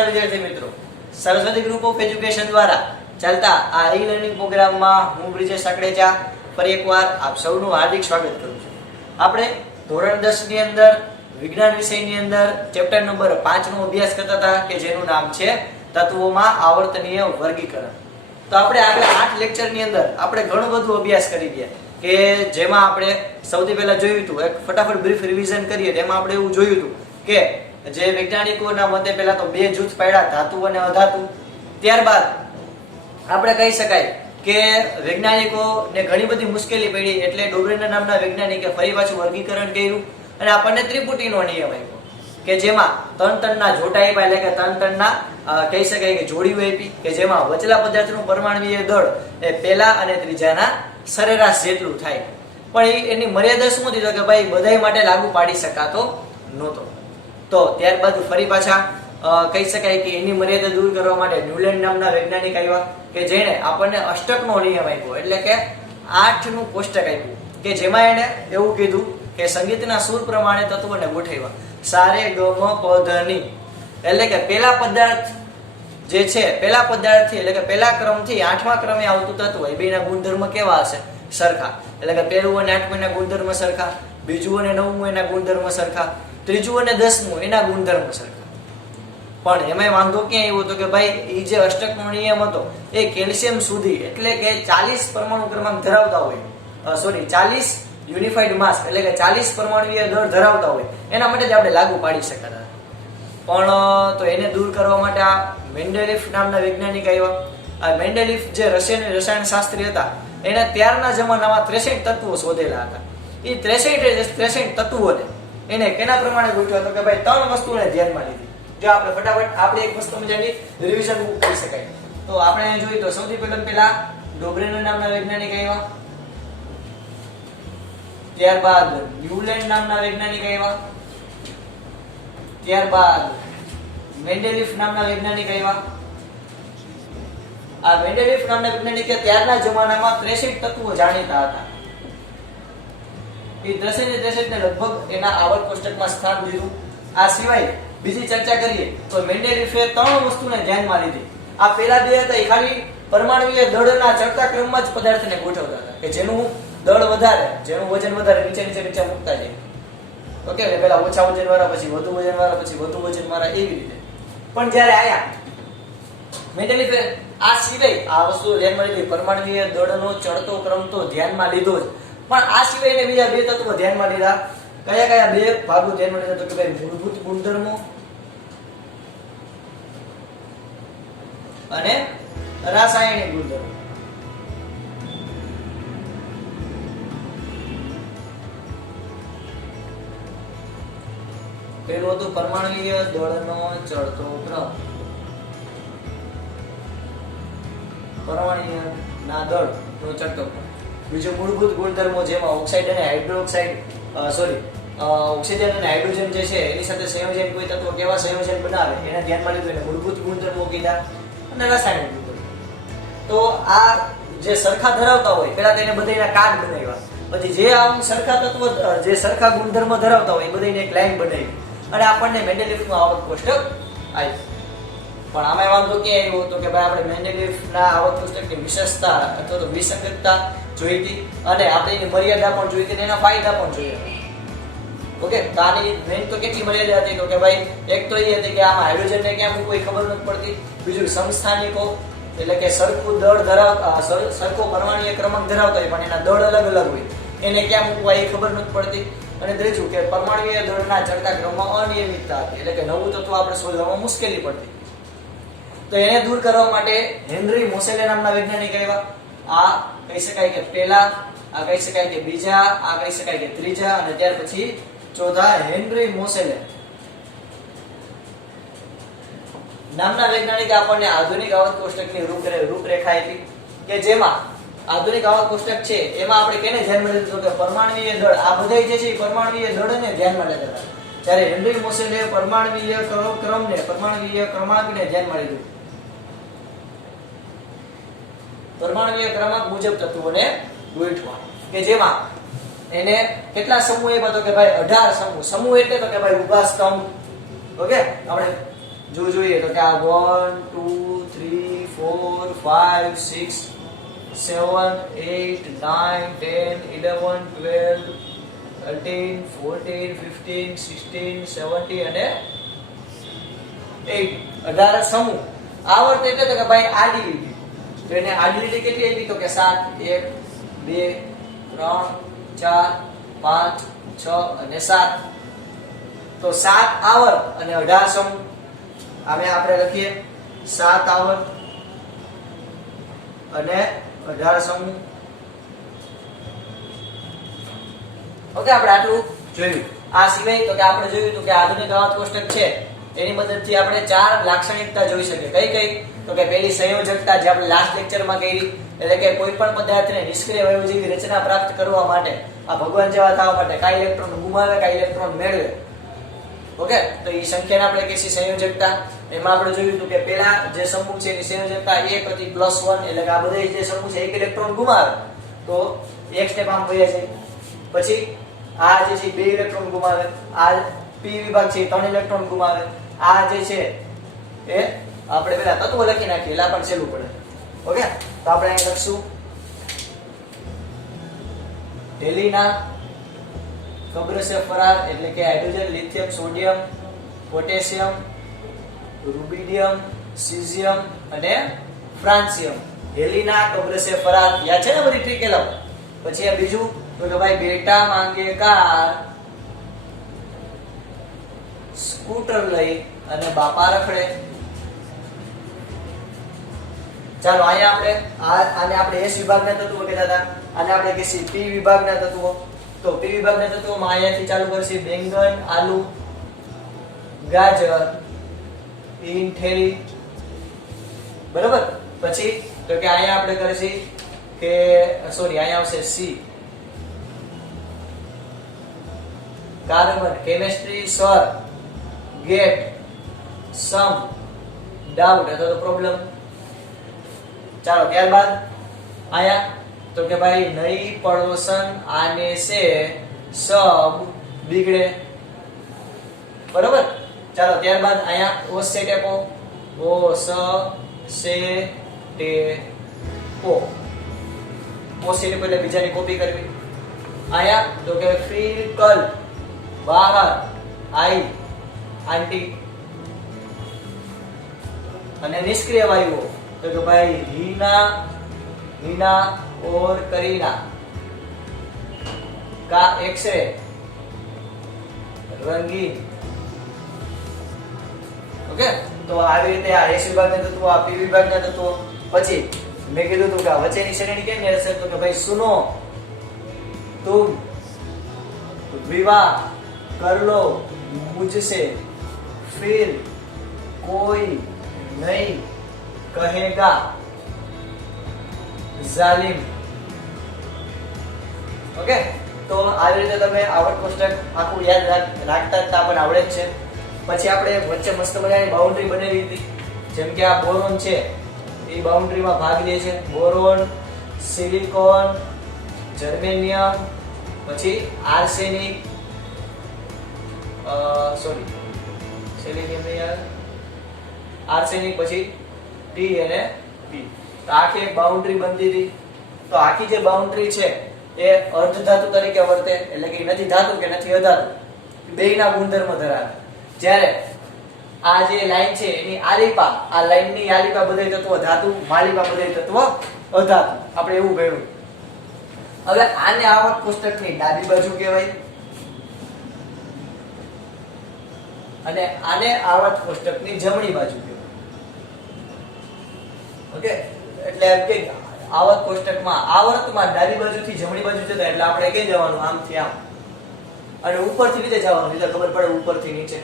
નમસ્કાર વિદ્યાર્થી મિત્રો, સરસ્વતી ગ્રુપ ઓફ એજ્યુકેશન દ્વારા ચાલતા આ ઈ લર્નિંગ પ્રોગ્રામમાં હું બ્રિજેશ સાકડેચા ફરી એકવાર આપ સૌનું હાર્દિક સ્વાગત કરું છું. આપણે ધોરણ 10 ની અંદર વિજ્ઞાન વિષયની અંદર ચેપ્ટર નંબર 5 નો અભ્યાસ કરતા હતા કે જેનું નામ છે તત્વોમાં આવર્તનીય વર્ગીકરણ. તો આપણે આગલા 8 લેક્ચરની અંદર આપણે ઘણું બધું અભ્યાસ કરી ગયા કે જેમાં આપણે સૌથી પહેલા જોયું હતું, એક ફટાફટ બ્રીફ રિવિઝન કરીએ. તેમાં આપણે એવું જોયું હતું કે જે વૈજ્ઞાનિકોના મતે પહેલા તો બે જૂથ પાડ્યા, ધાતુ અને અધાતુ. ત્યારબાદ આપણે કહી શકાય કે વૈજ્ઞાનિકોને ઘણી બધી મુશ્કેલી પડી એટલે ડોબ્રેનર નામના વૈજ્ઞાનિકે ફરી પાછું વર્ગીકરણ કર્યું અને આપણને ત્રિપુટીનો નિયમ આપ્યો કે જેમાં ત્રણ જોટા આપ્યા, એટલે કે ત્રણના કહી શકાય કે જોડીઓ આપી કે જેમાં વચલા પદાર્થનું પરમાણ્વીય દળ એ પહેલા અને ત્રીજાના સરેરાશ જેટલું થાય. પણ એની મર્યાદા શું હતી કે ભાઈ બધાય માટે લાગુ પાડી શકાતો નહોતો. તો ત્યારબાદ ફરી પાછા કહી શકાય કે એની મર્યાદા દૂર કરવા માટે ન્યુલેન્ડ નામના વૈજ્ઞાનિક આવ્યા કે જેણે આપણને અષ્ટકનો નિયમ આપ્યો, એટલે કે 8 નું કોષ્ટક આપ્યું કે જેમાં એને એવું કીધું કે સંગીતના સુર પ્રમાણે તત્વોને ગોઠવ્યા. સારે ગમ પધની, એટલે કે પહેલા પદાર્થ જે છે, પહેલા પદાર્થથી એટલે કે પહેલા ક્રમથી 8મા ક્રમે આવતું તત્વ એ બેના ગુણધર્મ કેવા હશે? સરખા. એટલે કે પહેલું અને 8મું એના ગુણધર્મ સરખા, બીજું અને 9મું એના ગુણધર્મ સરખા, ત્રીજું અને 10મું એના ગુણધર્મ સરખા. પણ એમાં વાંધો ક્યાં આવ્યો હતો કે ભાઈ એ જે અષ્ટકનો નિયમ હતો એ કેલ્શિયમ સુધી, એટલે કે 40 પરમાણુ ક્રમાંક ધરાવતા હોય, 40 યુનિફાઈડ માસ એટલે કે 40 પરમાણુય દળ ધરાવતા હોય એના માટે જ આપણે લાગુ પાડી શકતા. પણ તો એને દૂર કરવા માટે આ મેન્ડેલિફ નામના વૈજ્ઞાનિક આવ્યા. આ મેન્ડેલિફ જે રસાયણ શાસ્ત્રી હતા એને ત્યારના જમાનામાં 63 તત્વો શોધેલા હતા. એ 63 તત્વોને એને કેના પ્રમાણે ગોઠવ્યા તો કે ભાઈ 3 વસ્તુને ધ્યાનમાં લીધી. જો આપણે ફટાફટ આપણે એક વસ્તુ મજાની રિવિઝન કરી શકાય. તો આપણે જોઈએ તો સૌથી પહેલા ડોબ્રેનર નામના વૈજ્ઞાનિક આવ્યા, ત્યારબાદ ન્યુલેન્ડ નામના વૈજ્ઞાનિક આવ્યા, ત્યારબાદ મેન્ડેલિફ નામના વૈજ્ઞાનિક આવ્યા. આ મેન્ડેલિફ નામના વૈજ્ઞાનિકે ત્યારના જમાનામાં 63 તત્વો જાણીતા હતા. એ 63 ને લગભગ એના આવર્ત કોષ્ટકમાં સ્થાન દીધું. આ સિવાય બીજી ચર્ચા કરીએ તો મેન્ડેલિફે 3 વસ્તુને ધ્યાનમાં લીધી. આ પહેલા બે હતા એ ખાલી પરમાણુય દળના ચડતા ક્રમમાં જ પદાર્થને ગોઠવતા હતા કે જેનું દળ વધારે, જેનું વજન વધારે નીચે મૂકતા જાય. ઓકે, એટલે પહેલા ઓછા વજન વાળા, પછી વધુ વજન વાળા, પછી વધુ વજન વાળા, એવી રીતે. પણ જ્યારે આયા મેન્ડેલિફે આ સિવાય આ વસ્તુ ધ્યાનમાં લીધી, પરમાણુય દળનો ચડતો ક્રમ તો ધ્યાનમાં લીધો જ, પણ આ સિવાય એને બીજા બે તત્વો ધ્યાનમાં લીધા. કયા બે ભાગો ધ્યાનમાં લીધા? તો કે ભાઈ મૂળભૂત ગુણધર્મો અને રાસાયણિક ગુણધર્મો. પેલું હતું પરમાણુય દળનો ચડતો ક્રમ, પરમાણુના દળનો ચડતો ક્રમ. બીજું મૂળભૂત ગુણધર્મો જેમાં ઓક્સાઇડ અને હાઇડ્રોક્સાઇડ ઓક્સિજન અને હાઇડ્રોજન જે છે એની સાથે સંયોજન કોઈ તત્વ કેવા સંયોજન બનાવે એને ધ્યાનમાં લીધું. એને મૂળભૂત ગુણધર્મો કીધા અને રાસાયણિક ગુણધર્મો. તો આ જે સરખા ધરાવતા હોય પહેલા તેને બધાના કાર્ડ બનાવ્યા, પછી જે આમ સરખા તત્વ જે સરખા ગુણધર્મ ધરાવતા હોય એ બધાને એક લાઈન બનાવી અને આપણને મેન્ડેલિફનું આવર્ત કોષ્ટક આવ્યું. પણ આમાં વાંધો ક્યાં આવ્યો હતો કે ભાઈ આપણે મેન્ડેલિફના આવર્ત કોષ્ટકની વિશેષતા અથવા તો વિસંગતતા જોઈ હતી અને આપણે એની મર્યાદા પણ જોઈ હતી અને એના ફાયદા પણ જોયા. ઓકે, તો આની મેઇન તો કેટલી મર્યાદા હતી તો કે ભાઈ એક તો એ હતી કે આમાં હાઇડ્રોજનને ક્યાં મૂકવું એ ખબર નથી પડતી. બીજું સમસ્થાનિકો એટલે કે સરખું દળ ધરાવતા, સરખો પરમાણુય ક્રમાંક ધરાવતા હોય પણ એના દળ અલગ હોય, એને ક્યાં મૂકવા એ ખબર નથી પડતી. અને ત્રીજું કે પરમાણુય દળના ચડતા ક્રમમાં અનિયમિતતા હતી, એટલે કે નવું તત્વ આપણે શોધવામાં મુશ્કેલી પડતી. તો એને દૂર કરવા માટે હેનરી મોસેલે નામના વૈજ્ઞાનિક આવ્યા. આ કહી શકાય કે પહેલા, આ કહી શકાય કે બીજા, આ કહી શકાય કે ત્રીજા અને ત્યાર પછી ચોથા હેનરી મોસેલે નામના વૈજ્ઞાનિકે આપણને આધુનિક આવર્ત કોષ્ટકની રૂપરેખા આપી કે જેમાં આધુનિક આવર્ત કોષ્ટક છે એમાં આપણે કેને ધ્યાનમાં લીધું કે પરમાણુય દળ. આ બધા જે છે એ પરમાણુય દળને ધ્યાનમાં લેતા હતા, જ્યારે હેનરી મોસેલે પરમાણુય ક્રમને, પરમાણુય ક્રમાંકને ધ્યાનમાં લીધું. પરમાણુય ક્રમાંક મુજબ તત્વોને ગોઠવા કે જેમાં એને કેટલા સમૂહ આપ્યા તો કે ભાઈ 18 સમૂહ. સમૂહ એટલે તો કે ભાઈ ઊભા સ્તંભ. ઓકે, આપણે જો જોઈએ તો કે આ 1 2 3 4 5 6 7 8 9 10 11 12 13 14 15 16 17 અને 18 સમૂહ. આવર્ત એટલે તો કે ભાઈ આડી લીટી. તો એને આડી લીટી કેટલી આપી તો કે 7 1 2 3 4 5 6 અને 7. તો 7 આવર્ત અને 18 સમૂહ. આમે આપણે લખીએ 7 આવર્ત અને 18 સમૂહ. ઓકે, આપણે આટલું જોયું. આ સિવાય તો કે આપણે જોયું તો કે આધુનિક આવર્ત કોષ્ટક છે એની મદદથી આપણે 4 લાક્ષણિકતા જોઈ શકીએ. કઈ કઈ તો કે પહેલી સંયોજકતા, જે આપણે લાસ્ટ લેક્ચરમાં કરી, એટલે કે કોઈ પણ પદાર્થને નિષ્ક્રિય વાયુ જેવી રચના પ્રાપ્ત કરવા માટે, આ ભગવાન જેવા થવા માટે કાંઈ ઇલેક્ટ્રોન ગુમાવે કાંઈ ઇલેક્ટ્રોન મેળવે. ઓકે, તો એ સંખ્યાને આપણે કહીએ સંયોજકતા. એમાં આપણે જોયું હતું કે પહેલા જે સમૂહ છે એની સંયોજકતા 1 હતી +1, એટલે કે આ બધા જે સમૂહ છે એક ઇલેક્ટ્રોન ગુમાવે તો એક સ્ટેપ આમ વયા જાય. પછી આ જે છે 2 ઇલેક્ટ્રોન ગુમાવે, આ પી વિભાગ છે 3 ઇલેક્ટ્રોન ગુમાવે. આ જે છે એ આપણે પેલા તત્વો લખી નાખીએ એટલે આપણને સહેલું પડે. ઓકે, તો આપણે અહીં લખશું હેલિના કબ્ર સે ફરાર, એટલે કે hydrogen, lithium, sodium, potassium, rubidium, caesium અને ફ્રાન્સિયમ. હેલિના કબ્ર સે ફરાર યાદ છે ને બધી ટ્રીક એલા. પછી આ બીજું તો કે ભાઈ બેટા માંગે કાર, સ્કૂટર લઈ અને બાપા રખડે. ચાલો અહીંયા આપણે આને આપણે એસ વિભાગના તત્વો કહેતા હતા, આને આપણે કહીએ પી વિભાગના તત્વો. તો પી વિભાગના તત્વોમાં અહીંયાથી ચાલુ કરશે બેંગન, આલુ, ગાજર, ઈંઠેરી. બરાબર. પછી તો કે અહીંયા આપણે કરશે કે સોરી અહીંયા આવશે C carbon, chemistry, sir, get, some, doubt અથવા તો પ્રોબ્લેમ. ચાલો ત્યારબાદ આયા તો કે ભાઈ નઈ પડોસન આને સે સબ બિગડે. બરાબર. ચાલો ત્યારબાદ આયા ઓ સે ટેપો, ઓ સ સે ટે પો. ઓ સે ટેપો એટલે બીજાની કોપી કરવી. આયા તો કે ફીલ કલ, બહાર, આઈ, આંટી. અને નિષ્ક્રિય વાયુઓ તો કે ભાઈ રીના, नीना और करीना का एक्सरे रंगीन. ओके, तो આવી રીતે આ એસ વિભાગના તત્વો, આ પી વિભાગના તત્વો. પછી મેં કીધું હતું કે વચ્ચેની શ્રેણી કેમ રહેશે તો કે ભાઈ સુનો, तुम, विवाह कर लो मुझसे, फिर कोई नहीं कहेगा जालिम. ओके, तो આવી રીતે તમે આવર્ત કોષ્ટક આખું યાદ રાખતા પણ આવડે જ છે. પછી આપણે વચ્ચે મસ્ત મજાની બાઉન્ડ્રી બનાવી હતી, જેમ કે આ બોરોન છે એ બાઉન્ડ્રીમાં ભાગ લે છે. બોરોન, સિલિકોન, જર્મેનિયમ, પછી આર્સેનિક, સોરી સેલેનિયમ ને યાર, આર્સેનિક, પછી ટી અને પી. તો આખી એક બાઉન્ડ્રી બનતી હતી. તો આખી જે બાઉન્ડ્રી છે એ અર્ધ ધાતુ તરીકે વર્તે, એટલે કે નથી ધાતુ કે નથી અધાતુ, બેયના ગુણધર્મ ધરાવે. જ્યારે આ જે લાઈન છે એની આલીપા, આ લાઈનની આલીપા બધાય તત્વો ધાતુ, માલીપા બધાય તત્વો અધાતુ. આપણે એવું ભણ્યું. હવે આને આવર્ત કોષ્ટકની ડાબી બાજુ કહેવાય અને આને આવર્ત કોષ્ટકની જમણી બાજુ કહેવાય. ઓકે, એટલે એમ કે આવર્ત કોષ્ટકમાં આવર્તમાં ડાબી બાજુથી જમણી બાજુ જતા એટલે આપણે કઈ જવાનું આમથી આમ અને ઉપરથી નીચે જવાનું, એટલે ખબર પડે ઉપરથી નીચે.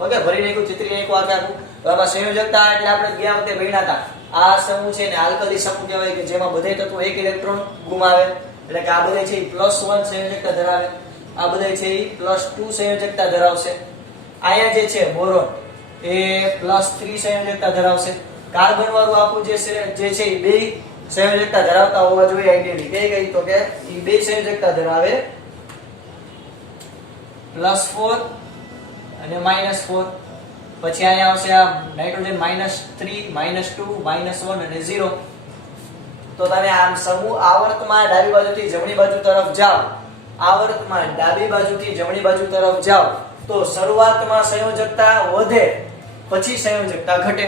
ઓકે, ભરી નાખ્યું, ચિત્રી નાખ્યું આખું. આમાં સંયોજકતા એટલે આપણે ગયા વખતે ભણ્યા હતા. આ સમૂહ છે ને આલ્કલી સમૂહ કહેવાય કે જેમાં બધા તત્વો એક ઇલેક્ટ્રોન ગુમાવે, એટલે કે આ બધા છે એ +1 સંયોજકતા ધરાવે, આ બધા છે એ +2 સંયોજકતા ધરાવશે. અહીંયા જે છે બોરોન એ +3 સંયોજકતા ધરાવશે. કાર્બન વાળું આખું જે છે એ બે સંયોજકતા ધરાવતા હોવા જોઈએ. આઈડિયલી કઈ તો કે એ બે સંયોજકતા ધરાવે, +4 અને -4. પછી અહીંયા આવશે આ નાઇટ્રોજન -3 -2 -1 અને 0. તો તમે આમ સમૂહ આવર્તમાં ડાબી બાજુથી જમણી બાજુ તરફ જાઓ, આવર્તમાં ડાબી બાજુથી જમણી બાજુ તરફ જાઓ તો શરૂઆતમાં સંયોજકતા વધે, પછી સંયોજકતા ઘટે.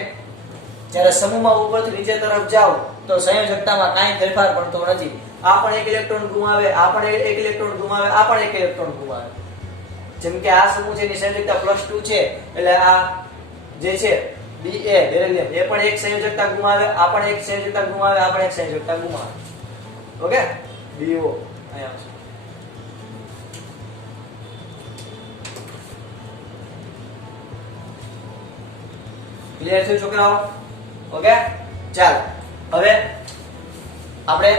જ્યારે સમૂહમાં ઉપરથી નીચે તરફ જાઓ તો સંયોજકતામાં કાંઈ ફેરફાર પડતો નથી. આ પણ એક ઇલેક્ટ્રોન ગુમાવે, આ પણ એક ઇલેક્ટ્રોન ગુમાવે, આ પણ એક ઇલેક્ટ્રોન ગુમાવે. જેમ કે આ સમૂહ છે એની સંયોજકતા +2 છે, એટલે આ જે છે Ba બેરિલિયમ એ પણ એક સંયોજકતા ગુમાવે, આ પણ એક સંયોજકતા ગુમાવે, આ પણ એક સંયોજકતા ગુમાવે. ઓકે, Bo અહીંયા આવશે. ક્લિયર થયું છોકરાઓ? ઓકે, ચાલો હવે આપણે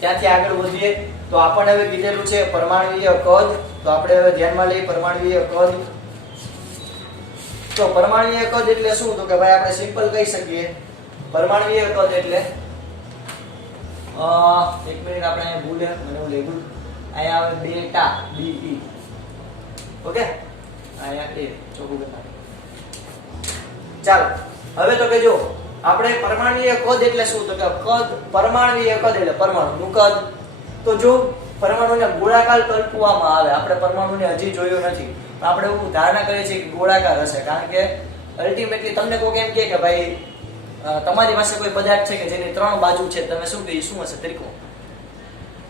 ત્યાંથી આગળ વધીએ. તો આપણને હવે કીધેલું છે પરમાણુય કદ. તો આપણે હવે ધ્યાનમાં લઈએ પરમાણુય કદ. તો પરમાણુય કદ એટલે શું? તો કે ભાઈ આપણે સિમ્પલ કહી શકીએ પરમાણુય કદ એટલે એક મિનિટ આપણે અહીંયા ભૂલ મને એવું લાગ્યું, અહીંયા આવે બેટા Be. ઓકે, અહીંયા એ ચોખ્ખું કરતા. ચાલો હવે તો કે જો આપણે પરમાણુય કદ એટલે શું? તો કે કદ, પરમાણુય કદ એટલે પરમાણુનું કદ. તો જો પરમાણુને ગોળાકાર કલ્પવામાં આવે, આપણે પરમાણુને હજી જોયો નથી, આપણે એવું ધારણા કરીએ છીએ કે ગોળાકાર હશે, કારણ કે અલ્ટિમેટલી તમને કોઈ એમ કહે કે ભાઈ તમારી પાસે કોઈ પદાર્થ છે કે જેની 3 બાજુ છે, તમે શું કહી શું હશે? ત્રિકોણ.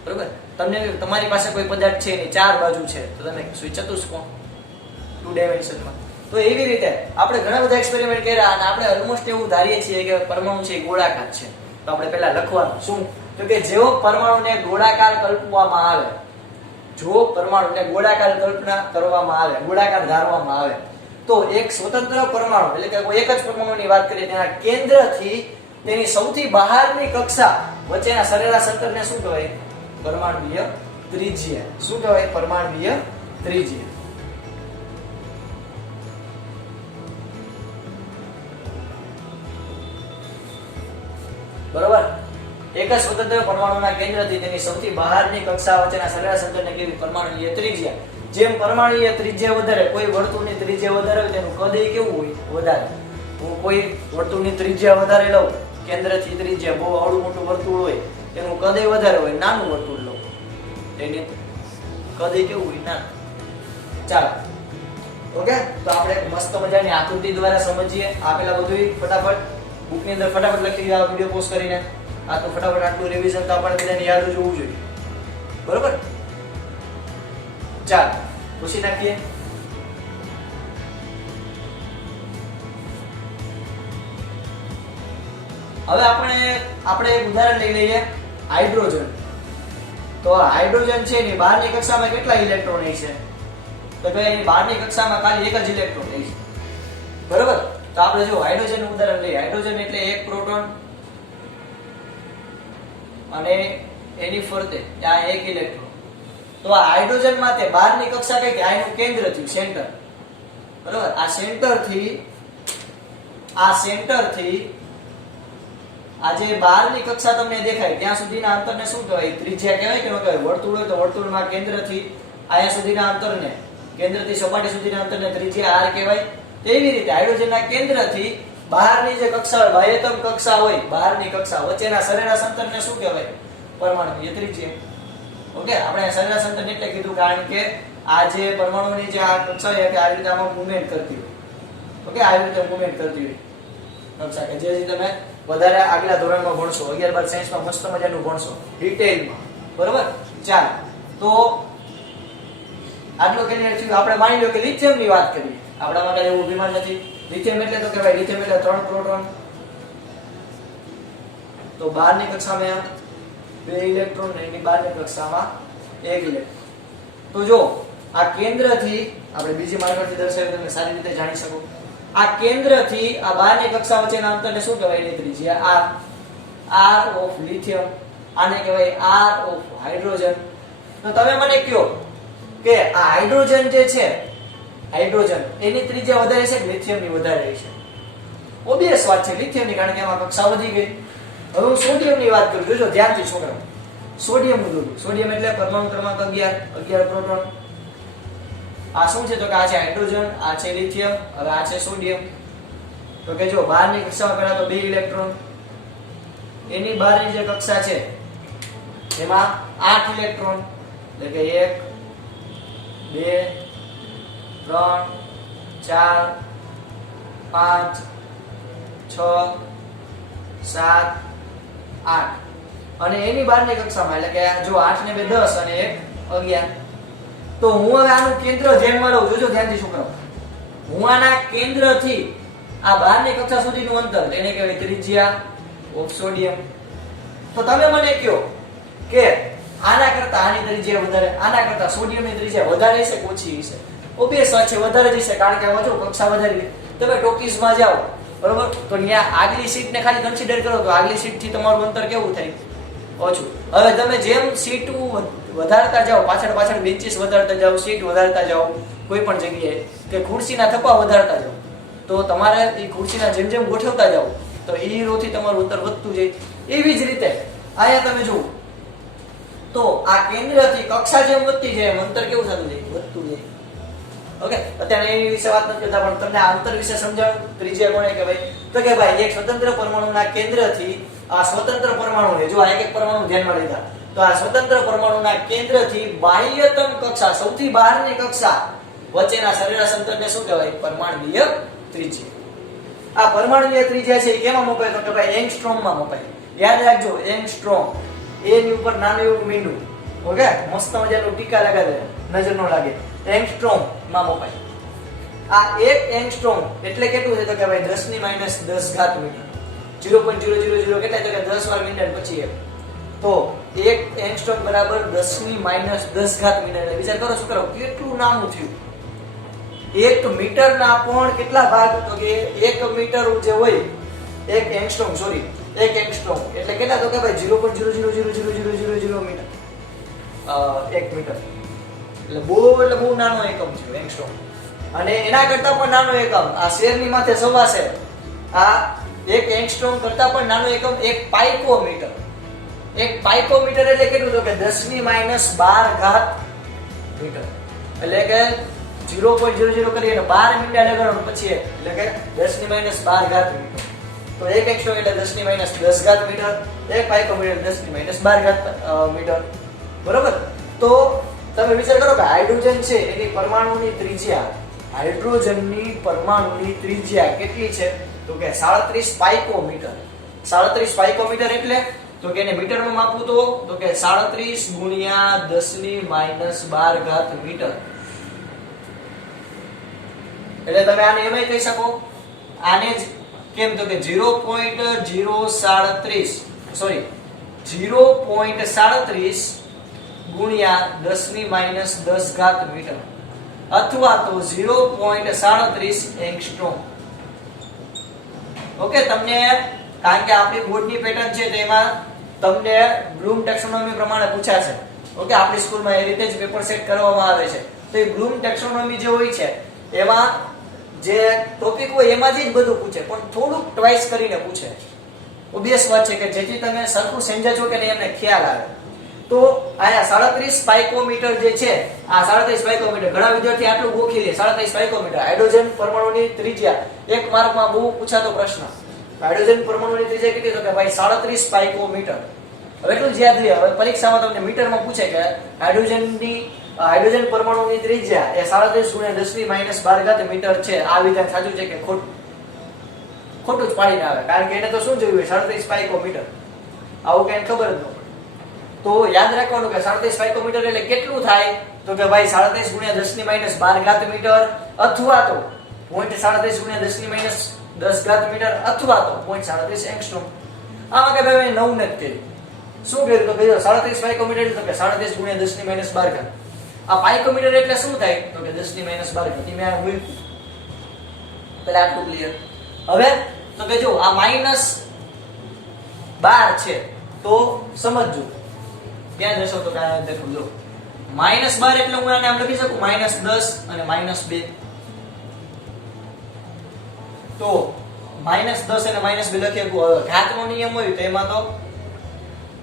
બરોબર? તમને તમારી પાસે કોઈ પદાર્થ છે એની 4 બાજુ છે તો તમે શું ચતુષ્કોણ, 2 ડાયમેન્શનમાં. તો એવી રીતે આપણે ઘણા બધા એક્સપેરિમેન્ટ કર્યા અને આપણે ઓલમોસ્ટ એવું ધારીએ છીએ કે પરમાણુ છે ગોળાકાર છે. તો આપણે પહેલા લખવાનું શું? તો કે જેવો પરમાણુને ગોળાકાર કલ્પવામાં આવે, જો પરમાણુને ગોળાકાર કલ્પના કરવામાં આવે, ગોળાકાર ધારવામાં આવે, તો એક સ્વતંત્ર પરમાણુ એટલે કે કોઈ એક જ પરમાણુની વાત કરીએ તેના કેન્દ્રથી તેની સૌથી બહારની કક્ષા વચ્ચેના સરેરાશ અંતરને શું કહેવાય? પરમાણુય ત્રિજ્યા. શું કહેવાય? પરમાણુય ત્રિજ્યા. બરોબર? એક જ સ્વતંત્ર પરમાણુના કેન્દ્રથી તેની સૌથી બહારની કક્ષા વચ્ચેના સરેરાશ અંતરને કેવી? પરમાણુય ત્રિજ્યા. જેમ પરમાણુય ત્રિજ્યા વધારે, કોઈ વર્તુળની ત્રિજ્યા વધારે હોય તેનું કદ કેવું હોય? વધારે. હું કોઈ વર્તુળની ત્રિજ્યા વધારે લઉં, કેન્દ્રથી ત્રિજ્યા બહુ આવડું મોટું વર્તુળ હોય તેનું કદ વધારે હોય, નાનું વર્તુળ લઉં તેની કદ કેવું હોય? નાનું. ચાલો ઓકે, તો આપણે મસ્ત મજાની આકૃતિ દ્વારા સમજીએ. આપેલા બધું ફટાફટ બુકની અંદર ફટાફટ લખી આ વિડિયો પોસ્ટ કરીને. આ તો ફટાફટ આટલું રિવિઝન તો આપણે બધાને યાદ જ હોવું જોઈએ. બરોબર? ચાલો પૂછી નાખીએ. હવે આપણે એક ઉદાહરણ લઈ લઈએ, હાઇડ્રોજન. તો હાઇડ્રોજન છે એની બહારની કક્ષામાં કેટલા ઇલેક્ટ્રોન હશે? તો ભાઈ એની બહારની કક્ષામાં ખાલી એક જ ઇલેક્ટ્રોન હશે. બરોબર? તો આપણે જો હાઇડ્રોજનનું ઉદાહરણ લઈએ. હાઇડ્રોજન એટલે એક પ્રોટોન અને એની ફરતે ત્યાં એક ઇલેક્ટ્રોન. તો આ હાઇડ્રોજન માટે બહારની કક્ષા કઈ કે આનું કેન્દ્ર થયું, સેન્ટર. બરોબર? આ સેન્ટરથી આ જે બહારની કક્ષા તમને દેખાય ત્યાં સુધીના અંતરને શું કહેવાય? ત્રિજ્યા કહેવાય કે ન કહેવાય? વર્તુળ હોય તો વર્તુળમાં કેન્દ્રથી અહીંયા સુધીના અંતરને, કેન્દ્રથી સપાટી સુધીના અંતરને ત્રિજ્યા r કહેવાય. તેવી રીતે હાઇડ્રોજનના કેન્દ્રથી બહારની જે કક્ષા હોય, બાહ્યતમ કક્ષા હોય, બહારની કક્ષા વચ્ચેના સરેરાશ અંતરને શું કહેવાય? પરમાણુય ત્રિજ્યા. ઓકે, આપણે સરેરાશ અંતર એટલે કીધું કારણ કે આ જે પરમાણુની જે આ કક્ષા છે કે આ રીતે આમાં મૂવમેન્ટ કરતી હોય. ઓકે, આ રીતે મૂવમેન્ટ કરતી હોય કક્ષા કે જે તમે વધારે આગલા ધોરણમાં ભણશો, 11-12 સાયન્સમાં મસ્ત મજાનું ભણશો ડિટેલમાં. બરોબર? ચાલો તો આટલું ક્લિયર થયું. આપણે માની લો કે લિથિયમની વાત કરીએ. આપણા માટે એવું વિમાન નથી. લિથિયમ એટલે તો કહેવાય, લિથિયમ એટલે 3 પ્રોટોન, તો બહારની કક્ષામાં 2 ઇલેક્ટ્રોન ને એની બહારની કક્ષામાં 1 ઇલેક્ટ્રોન. તો જો આ કેન્દ્રથી આપણે બીજી માર્કરથી દર્શાવી તમે સારી રીતે જાણી શકો. આ કેન્દ્રથી આ બહારની કક્ષા વચ્ચેના અંતરને શું કહેવાય? એની ત્રિજ્યા r ઓફ લિથિયમ. આને કહેવાય r ઓફ હાઇડ્રોજન. તો તમે મને કહો કે આ હાઇડ્રોજન જે છે, હાઇડ્રોજન એની ત્રિજ્યા વધારે છે કે લિથિયમની વધારે છે? ઓબવિયસ વાત છે લિથિયમની, કારણ કે એમાં કક્ષા વધી ગઈ. હવે હું સોડિયમની વાત કરું. જોજો ધ્યાનથી છોકરાઓ, સોડિયમનું જોજો. સોડિયમ એટલે પરમાણુ ક્રમાંક 11 પ્રોટોન. આ શું છે તો કે આ છે હાઇડ્રોજન, આ છે લિથિયમ, હવે આ છે સોડિયમ. તો કે જો બહારની કક્ષામાં પહેલા તો 2 ઇલેક્ટ્રોન, એની બહારની જે કક્ષા છે એમાં 8 ઇલેક્ટ્રોન, એટલે કે 1 2 3 4 5 6 7 8 અને એની બહારની કક્ષામાં એટલે કે જો 8 ને 2 10 અને 1 11. તો હું હવે આનું કેન્દ્ર ધ્યાનમાં લઉં, જોજો ધ્યાનથી છોકરાઓ. હું આના કેન્દ્રથી આ બહારની કક્ષા સુધીનું અંતર એને કહેવાય ત્રિજ્યા ઓફ સોડિયમ. તો તમે મને કહો કે આના કરતા આની ત્રિજ્યા વધારે, આના કરતા સોડિયમની ત્રિજ્યા વધારે છે કે ઓછી છે? ઓબવિયસ વાત છે વધારે જ છે, કારણ કે આમાં જો કક્ષા વધારી. તમે ટોકીઝમાં જાઓ બરોબર, તો ત્યાં આગલી સીટને ખાલી કન્સિડર કરો તો આગલી સીટથી તમારું અંતર કેવું થાય? ઓછું. હવે તમે જેમ સીટ વધારતા જાઓ, પાછળ પાછળ બેન્ચીસ વધારતા જાઓ, સીટ વધારતા જાઓ કોઈ પણ જગ્યાએ, કે ખુરશીના થપ્પા વધારતા જાઓ, તો તમારે એ ખુરશીના જેમ જેમ ગોઠવતા જાઓ તો એ રોથી તમારું અંતર વધતું જાય. એવી જ રીતે અહીંયા તમે જુઓ તો આ કેન્દ્રથી કક્ષા જેમ વધતી જાય એમ અંતર કેવું થતું જાય? વધતું જાય. ઓકે, અત્યારે એની વિશે વાત નથી કરતા, પણ તમને આ અંતર વિશે સમજાવું. ત્રિજ્યા કોને કહેવાય? તો કે ભાઈ એક સ્વતંત્ર પરમાણુના કેન્દ્રથી આ સ્વતંત્ર પરમાણુને, જો આ એક એક પરમાણુ ધ્યાનમાં લીધા, તો આ સ્વતંત્ર પરમાણુના કેન્દ્રથી બાહ્યતમ કક્ષા, સૌથી બહારની કક્ષા વચ્ચેના સરેરાશ અંતરને શું કહેવાય? પરમાણુય ત્રિજ્યા. આ પરમાણુય ત્રિજ્યા છે એ કેમાં મપાય? તો કે ભાઈ એંગસ્ટ્રોમમાં મપાય. યાદ રાખજો, એંગસ્ટ્રોમ. એની ઉપર નાનું એવું મીંડું, ઓકે, મસ્ત મજાનું ટીકા લગાવે, નજર ન લાગે. એંગસ્ટ્રોમ માં મપાય. આ 1 એંગસ્ટ્રોમ એટલે કેટલું છે? તો કે ભાઈ 10 ની -10 ઘાત મીટર. 0.000 કેટલા? તો કે 10 વાર મીટર પછી 1. તો 1 એંગસ્ટ્રોમ બરાબર 10 ની -10 ઘાત મીટર. વિચાર કરો શું કરો, કેટલું નાનું થયું. 1 મીટરના પણ કેટલા ભાગ? તો કે 1 મીટર જે હોય 1 એંગસ્ટ્રોમ, સોરી 1 એંગસ્ટ્રોમ એટલે કેટલા? તો કે ભાઈ 0.0000000 મીટર. 1 મીટર એટલે બહુ નાનો એકમ છે એંગસ્ટ્રોમ. અને એના કરતા પણ નાનો એકમ આ શેરની માથે સવા શેર, આ 1 એંગસ્ટ્રોમ કરતા પણ નાનો એકમ 1 પાઇકોમીટર. 1 પાઇકોમીટર એટલે કેટલું? તો કે 10 ની -12 ઘાત મીટર. એટલે કે 0.00 કરીને 12 મીટર લગાડો પછી એટલે કે 10 ની -12 ઘાત મીટર. તો 1 એંગસ્ટ્રોમ એટલે 10 ની -10 ઘાત મીટર, 1 પાઇકોમીટર 10 ની -12 ઘાત મીટર. બરોબર. તો તમે વિચાર કરો કે હાઇડ્રોજન છે એની પરમાણુની ત્રિજ્યા, હાઇડ્રોજનની પરમાણુની ત્રિજ્યા કેટલી છે? તો કે 37 પાઇકોમીટર. 37 પાઇકોમીટર એટલે તો કે એને મીટરમાં માપવું તો કે 37 ગુણ્યા 10 ની -12 ઘાત મીટર. એટલે તમે આને એમય કહી શકો, આને જ કેમ? તો કે 0.037 સોરી 0.37 ગુણ્યા 10 ની -10 ઘાત મીટર અથવા તો 0.37 એંગસ્ટ્રોમ. ઓકે, તમને કારણ કે આપણી બોર્ડની પેટર્ન છે તેમાં તમને બ્લૂમ ટેક્સોનોમી પ્રમાણે પૂછાશે. ઓકે, આપણી સ્કૂલમાં એ રીતે જ પેપર સેટ કરવામાં આવે છે. તો એ બ્લૂમ ટેક્સોનોમી જે હોય છે એમાં જે ટોપિક હોય એમાંથી જ બધું પૂછે, પણ થોડુંક ટ્વાઇસ કરીને પૂછે. ઓબવિયસ વાત છે કે જેથી તમે સરખું સમજાજો કે નહીં એમને ખ્યાલ આવે. તો આયા 37 પાઇકોમીટર જે છે, આ 37 પાઇકોમીટર ઘણા વિદ્યાર્થી આટલું ગોખી લે. 37 પાઇકોમીટર હાઇડ્રોજન પરમાણુની ત્રિજ્યા, એક માર્કમાં બહુ પૂછાતો પ્રશ્ન. હાઇડ્રોજન પરમાણુની ત્રિજ્યા કેટલી? તો કે ભાઈ 37 પાઇકોમીટર. હવે એટલું જ યાદ રહે. હવે પરીક્ષામાં તમને મીટરમાં પૂછે કે હાઇડ્રોજન પરમાણુની ત્રિજ્યા એ 37 ગુણ્યા 10 ની -12 ઘાત મીટર છે. આ વિધાન સાચું છે કે ખોટું? ખોટું જ પાડીને આવે, કારણ કે એને તો શું જોયું? 37 પાઇકોમીટર. આવું કઈ ખબર જ ન. તો યાદ રાખવાનું કે 37 પાઇકોમીટર એટલે કેટલું થાય? તો કે ભાઈ 37 ગુણ્યા 10 ની -12 ઘાત મીટર અથવા તો 0.37 ગુણ્યા 10 ની -10 ઘાત મીટર અથવા તો 0.37 એંગસ્ટ્રોમ. આમાં કે ભાઈ નવું નથી કર્યું. શું કર્યું? તો ભાઈ 37 પાઇકોમીટર એટલે તો કે 37 ગુણ્યા 10 ની -12 ઘાત. આ પાઇકોમીટર એટલે શું થાય? તો કે 10 ની -12 ઘાત. મેં આ મૂક્યું પેલા આટલું ક્લિયર. હવે તો કે જો આ -12 છે તો સમજજો. ક્યાં જશો તો દેખો જો -12 એટલે હું આને આમ લખી શકું -10 અને -2. તો -10 અને -2 લખી શકું. હવે ઘાતનો નિયમ હોય તો એમાં તો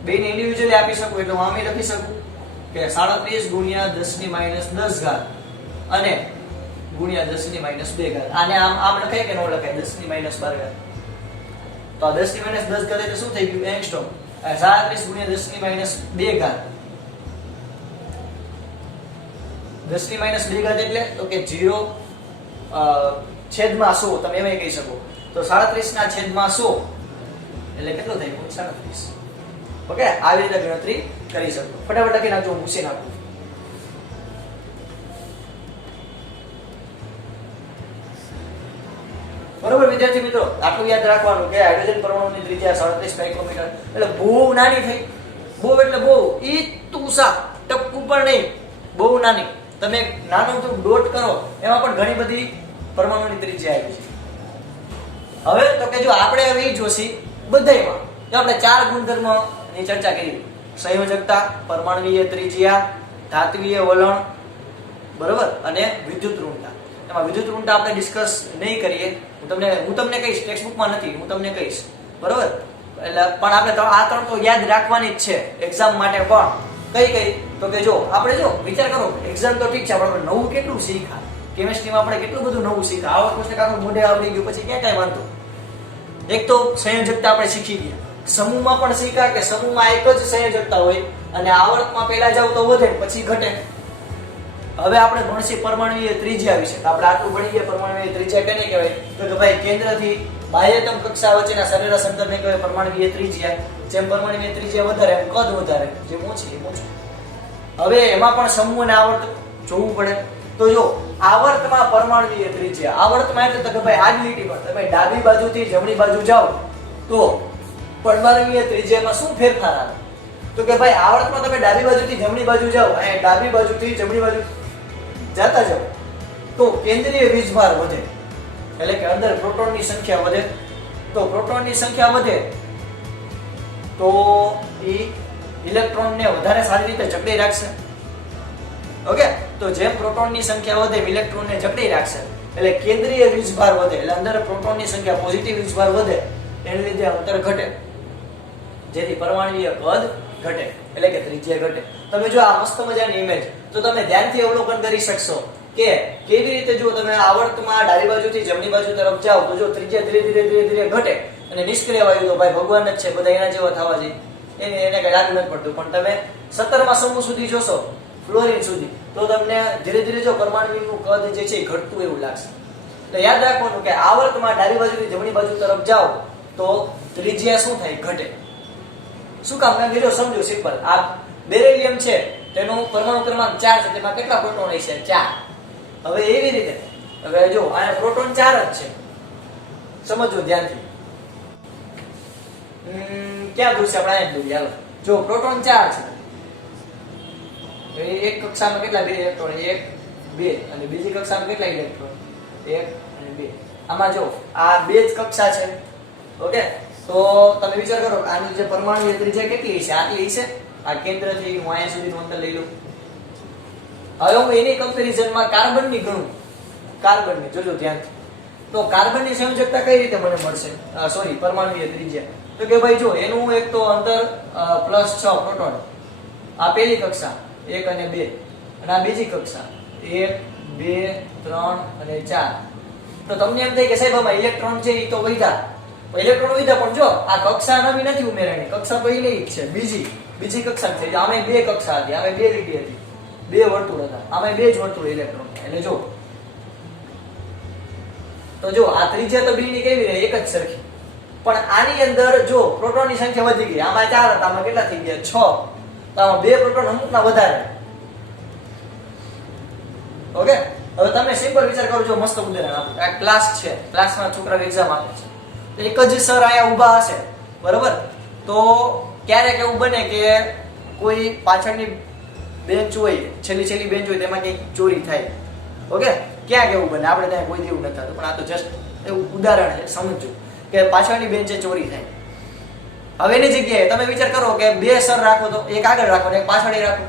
બેને ઇન્ડિવિડ્યુઅલી આપી શકું, એટલે હું આમ લખી શકું કે 37 ગુણ્યા 10 ની -10 ઘાત અને ગુણ્યા 10⁻². આને આમ લખાય કે ન લખાય? 10⁻12. તો આ 10⁻10 એટલે શું થઈ ગયું? એંગસ્ટ્રોમ. 37 ગુણ્યા 10⁻2. 10⁻2 એટલે તો કે 0 છેદમાં 100. તમે એમ કહી શકો. તો 37 ના છેદમાં 100 એટલે કેટલું થઈ ગયું? 37. ઓકે, આવી રીતે ગણતરી કરી શકો. ફટાફટ લખી નાખજો, મૂકી નાખો. બરોબર વિદ્યાર્થી મિત્રો, આટલું યાદ રાખવાનું કે હાઇડ્રોજન પરમાણુની ત્રિજ્યા 37 માઇક્રોમીટર એટલે બહુ નાની થઈ. બહુ એટલે બહુ, ઈ તુસા ટપકું પણ નહીં, બહુ નાની. તમે નાનું તો ડોટ કરો એમાં પણ ઘણી બધી પરમાણુની ત્રિજ્યા આવી છે. હવે તો કે જો આપણે હવે ઈ જોશી બધાયમાં જો આપણે 4 ગુણધર્મની ચર્ચા કરી. સંયોજકતા, પરમાણુવીય ત્રિજ્યા, ધાત્વીય વલણ, બરોબર, અને વિદ્યુત ઋણતા. એમાં વિદ્યુત ઋણતા આપણે ડિસ્કસ નહીં કરીએ. હું તમને કહીશ, ટેક્સ્ટ બુકમાં નથી, હું તમને કહીશ, બરોબર. એટલે પણ આપણે આ ત્રણ તો યાદ રાખવાની જ છે એક્ઝામ માટે. પણ કઈ તો કે જો આપણે જો વિચાર કરો, એક્ઝામ તો ઠીક છે, આપણે નવું કેટલું શીખ્યા. કેમિસ્ટ્રીમાં આપણે કેટલું બધું નવું શીખ્યા. આવો પ્રશ્ન કાઢો મોઢે આવડી ગયું પછી ક્યાં કાંઈ વાંધો. એક તો સંયોજકતા આપણે શીખી ગયા, સમૂહમાં પણ શીખ્યા કે સમૂહમાં એક જ સંયોજકતા હોય અને આવર્તમાં પહેલા જાવ તો વધે પછી ઘટે. હવે આપણે ભણશી પરમાણુવીય ત્રિજ્યા વિશે. આપણે આટલું ભણી ગયા. પરમાણુવીય ત્રિજ્યા કેને કહેવાય? તો કે ભાઈ કેન્દ્રથી બાહ્યતમ કક્ષા વચ્ચેના સરેરાશ અંતરને કહેવાય પરમાણુવીય ત્રિજ્યા. જેમ પરમાણુવીય ત્રિજ્યા વધારે એમ કદ વધારે, જેમ ઓછી એમ ઓછું. હવે એમાં પણ સમૂહ અને આવર્ત જોવું પડે. તો જો આવર્તમાં પરમાણુવીય ત્રિજ્યા, આવર્તમાં એટલે તો કે ભાઈ આ લીટી પર તમે ડાબી બાજુથી જમણી બાજુ જાઓ તો પરમાણુવીય ત્રિજ્યામાં શું ફેરફાર આવે? તો કે ભાઈ આવર્તમાં તમે ડાબી બાજુથી જમણી બાજુ જાઓ અને ડાબી બાજુથી જમણી બાજુ જાતા જાઓ તો કેન્દ્રીય વીજભાર વધે, એટલે કે અંદર પ્રોટોનની સંખ્યા વધે. તો પ્રોટોનની સંખ્યા વધે તો એ ઇલેક્ટ્રોનને વધારે સારી રીતે જકડી રાખશે. ઓકે, તો જેમ પ્રોટોનની સંખ્યા વધે ઇલેક્ટ્રોનને જકડી રાખશે એટલે કેન્દ્રીય વીજભાર વધે, એટલે અંદર પ્રોટોનની સંખ્યા પોઝિટિવ વીજભાર વધે, એને લીધે અંતર ઘટે, જેથી પરમાણુવીય કદ ઘટે, એટલે કે ત્રિજ્યા ઘટે. તમે જો આ મસ્ત મજાની ઇમેજ તો તમે ધ્યાનથી અવલોકન કરી શકશો કે કેવી રીતે જો તમે આવર્તમાં ડાબી બાજુથી જમણી બાજુ તરફ જાઓ તો જો ત્રિજ્યા ધીરે ધીરે ઘટે અને નિષ્ક્રિય વાયુ તો ભાઈ ભગવાન જ છે, બધા એના જેવા થવા જોઈએ, એને કઈ લાગુ નથી પડતું. પણ તમે 17મા સમૂહ સુધી જોશો, ફ્લોરિન સુધી, તો તમને ધીરે ધીરે જો પરમાણુનું કદ જે છે એ ઘટતું એવું લાગશે. તો યાદ રાખવાનું કે આવર્તમાં ડાબી બાજુથી જમણી બાજુ તરફ જાઓ તો ત્રિજ્યા શું થાય? ઘટે. શું કામ? મેં કીધું સમજો સિમ્પલ. આ બેરિલિયમ છે તેનો પરમાણુ ક્રમાંક 4 છે, તેમાં કેટલા પ્રોટોન હશે? 4. હવે એવી રીતે હવે જો આ પ્રોટોન 4 જ છે, સમજો ધ્યાનથી. ક્યાં દૂર છે? આપણે અહીંયા દૂર. ચાલો જો પ્રોટોન 4 છે, એક કક્ષામાં કેટલા? 2 ઇલેક્ટ્રોન, 1 2, અને બીજી કક્ષામાં કેટલા ઇલેક્ટ્રોન? 1 અને 2. આમાં જો આ બે જ કક્ષા છે. ઓકે, તો તમે વિચાર કરો આની જે પરમાણુની ત્રિજ્યા કેટલી હશે? આટલી હશે. આ કેન્દ્રથી હું અહીંયા સુધીનું અંતર લઈ લઉં. હવે હું એની કમ્પેરિઝનમાં કાર્બનની ગણું. કાર્બનની જોજો ધ્યાનથી. તો કાર્બનની સંયોજકતા કઈ રીતે મને મળશે? સોરી, પરમાણુની ત્રિજ્યા. તો કે ભાઈ જો એનું એક તો અંતર +6 પ્રોટોન, આ પહેલી કક્ષા 1 અને 2, અને આ બીજી કક્ષા 1 2 3 અને 4. તો તમને એમ થાય કે સાહેબ આમાં ઇલેક્ટ્રોન છે એ તો વધ્યા, ઇલેક્ટ્રોન વધ્યા, પણ જો આ કક્ષા નવી નથી ઉમેરાણી, કક્ષા પહેલી જ છે, બીજી કક્ષા છે. આમાં 2 કક્ષા હતી, આમાં 2 લીટી હતી, 2 વર્તુળ હતા, આમાં 2 જ વર્તુળ ઇલેક્ટ્રોન. એટલે જો તો જો આ ત્રિજ્યા તો બીની કેવી રહે? એક જ સરખી. પણ આની અંદર જો પ્રોટોનની સંખ્યા વધી ગઈ, આમાં 4 હતા, આમાં કેટલા થઈ ગયા? 6. તો આમાં 2 પ્રોટોન અમુકના વધારે. ઓકે, હવે તમે સિમ્પલ વિચાર કરો. જો મસ્ત ઉદાહરણ આપું. આ ક્લાસ છે, ક્લાસમાં છોકરાઓ એક્ઝામ આપે છે, તો એક જ સર આયા ઊભા હશે, બરોબર. તો ક્યારેક એવું બને કે કોઈ પાછળની બેન્ચ હોય, છેલ્લી બેન્ચ હોય, તેમાં કંઈક ચોરી થાય. ઓકે, ક્યાંક એવું બને, આપણે ત્યાં કોઈ એવું નથી થતું, પણ આ તો જસ્ટ એવું ઉદાહરણ છે, સમજો કે પાછળની બેન્ચે ચોરી થાય. હવે એની જગ્યાએ તમે વિચાર કરો કે 2 સર રાખો, તો એક આગળ રાખો ને એક પાછળ રાખો,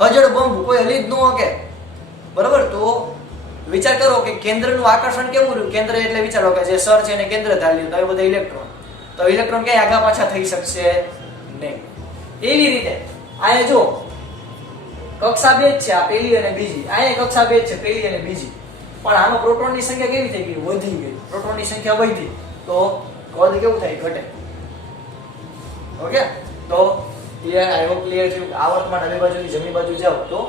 હજળ બંબ, કોઈ હલી જ ન શકે, બરોબર. તો વિચાર કરો કે કેન્દ્રનું આકર્ષણ કેવું રહ્યું? કેન્દ્ર એટલે વિચારો કે જે સર છે એને કેન્દ્ર ધાર્યું, તો એ બધા ઇલેક્ટ્રોન, તો ઇલેક્ટ્રોન ક્યાંય આગા પાછા થઈ શકશે નહીં. એવી રીતે અહીંયા જો કક્ષા બે જ છે, આ પહેલી અને બીજી. અહીંયા કક્ષા બે જ છે, પહેલી અને બીજી. પણ આમાં પ્રોટોનની સંખ્યા કેવી થઈ ગઈ? વધી ગઈ. પ્રોટોનની સંખ્યા વધી તો કદ કેવું થાય? ઘટે. ઓકે, તો ક્લિયર? આઈ હોપ ક્લિયર થયું. આવર્તમાં ડાબી બાજુથી જમણી બાજુ જાવ તો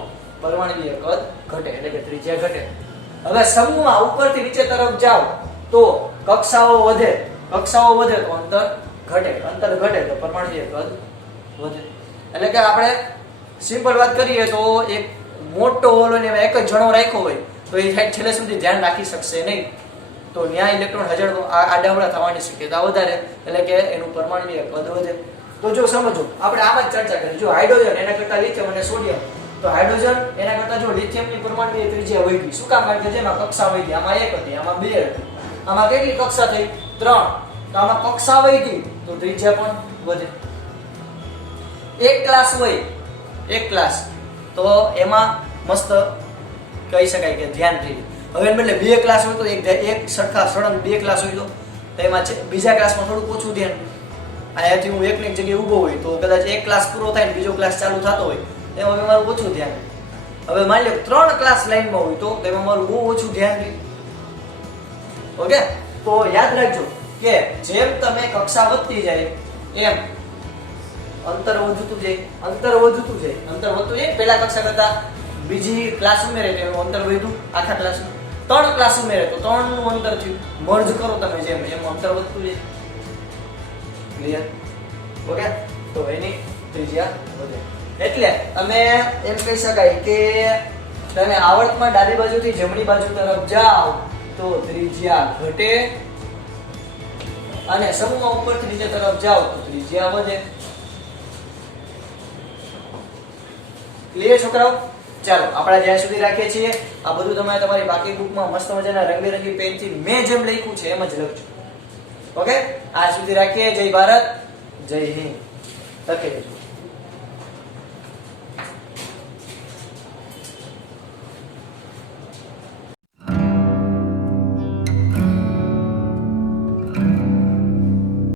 પરમાણુય કદ ઘટે, એટલે કે ત્રિજ્યા ઘટે. હવે સમૂહમાં ઉપરથી નીચે તરફ જાવ તો કક્ષાઓ વધે. કક્ષાઓ વધે તો અંતર ઘટે. અંતર ઘટે તો પરમાણુય કદ વધે. એટલે કે આપણે સિમ્પલ વાત કરીએ તો એક મોટો હોલ હોય ને એમાં એક જ જણો રાખ્યો હોય તો એ છેલ્લે સુધી ધ્યાન રાખી શકશે નહીં. તો ન્યા ઇલેક્ટ્રોન હાજર આડાવડા થવાની શક્યતા વધારે, એટલે કે એનું પરમાણુય કદ વધે. તો જો સમજો, આપણે આમ જ ચર્ચા કરી. જો હાઇડ્રોજન એના કરતા લિથિયમ અને સોડિયમ, તો હાઇડ્રોજન એના કરતા જો લિથિયમની પરમાણુય ત્રિજ્યા વધી. શું કામ? કારણ કે જેમાં કક્ષા વધી, આમાં એક હતી, આમાં બે હતી. આમાં કેટલી કક્ષા થઈ? 3. તો આમાં કક્ષા વધી તો ત્રિજ્યા પણ વધે. એક ક્લાસ હોય, એક ક્લાસ, તો એમાં મસ્ત કહી શકાય કે ધ્યાન થઈ. હવે એટલે બે ક્લાસ હોય તો એક સરખા સળંગ બે ક્લાસ હોય તો એમાં બીજા ક્લાસમાં થોડું ઓછું ધ્યાન. અહીંયાથી હું એકની એક જગ્યાએ ઊભો હોય તો કદાચ એક ક્લાસ પૂરો થાય ને બીજો ક્લાસ ચાલુ થતો હોય એમાં મારું ઓછું ધ્યાન. હવે માની લો 3 ક્લાસ લાઈનમાં હોય તો એમાં મારું બહુ ઓછું ધ્યાન રહે. ઓકે, તો યાદ રાખજો કે જેમ તમે કક્ષા વધતી જાય એમ અંતર વધતું જાય. અંતર વધતું જાય, અંતર વધતું જાય. પહેલા કક્ષા કરતા બીજી ક્લાસ ઉમેરે તો એનું અંતર વધ્યું. આખા ક્લાસનું 3 ક્લાસ ઉમેરે તો 3 નું અંતર થયું. મર્જ કરો તમે જેમ એમ અંતર વધતું જાય. ક્લિયર? ઓકે, તો એની ત્રિજ્યા વધે. એટલે અમે એમ કહી શકાય કે તમે આવર્તમાં ડાબી બાજુથી જમણી બાજુ તરફ જાઓ તો ત્રિજ્યા ઘટે, અને સમૂહમાં ઉપરથી નીચે તરફ જાઓ તો ત્રિજ્યા વધે. ક્લિયર છોકરાઓ? ચાલો આપણે જ્યાં સુધી રાખીએ છીએ આ બધું તમે તમારી બાકી બુકમાં મસ્ત મજાના રંગબેરંગી પેનથી મેં જેમ લખ્યું છે એમ જ લખજો. ઓકે, આ સુધી રાખીએ. જય ભારત, જય હિન્દ. લખી દેજો.